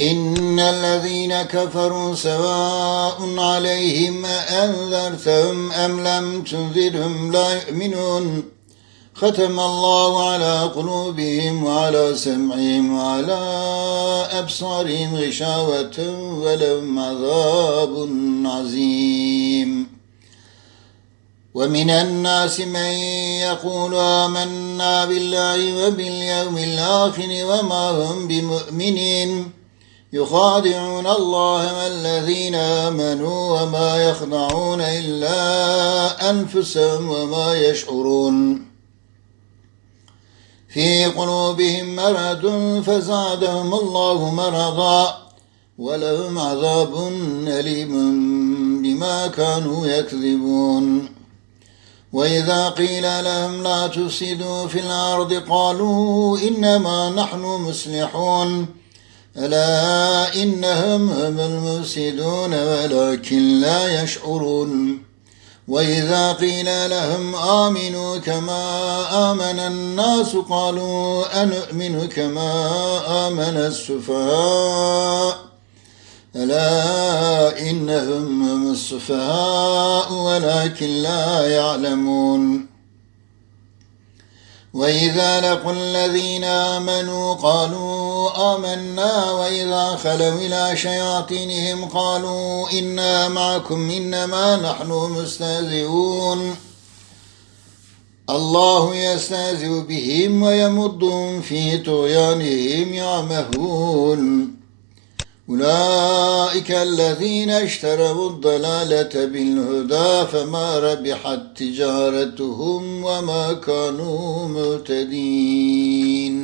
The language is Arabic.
إن الذين كفروا سواء عليهم أأنذرتهم أم لم تنذرهم لا يؤمنون ختم الله على قلوبهم وعلى سمعهم وعلى أبصارهم غشاوة ولهم عذاب عظيم ومن الناس من يقول آمنا بالله وباليوم الآخر وما هم بمؤمنين يخادعون الله والذين آمنوا وما يخدعون إلا أنفسهم وما يشعرون في قلوبهم مرض فزادهم الله مرضا ولهم عذاب أليم بما كانوا يكذبون وإذا قيل لهم لا تفسدوا في الأرض قالوا إنما نحن مصلحون ألا إنهم هم المفسدون ولكن لا يشعرون وإذا قيل لهم آمنوا كما آمن الناس قالوا أنؤمن كما آمن السفهاء ألا إنهم هم السفهاء ولكن لا يعلمون وإذا لقوا الذين آمنوا قالوا آمنا وإذا خلوا إلى شياطينهم قالوا إنا معكم إنما نحن مستهزئون الله يستهزئ بهم ويمدهم في طغيانهم يعمهون أولئك الذين اشتروا الضلالة بالهدى فما ربحت تجارتهم وما كانوا مهتدين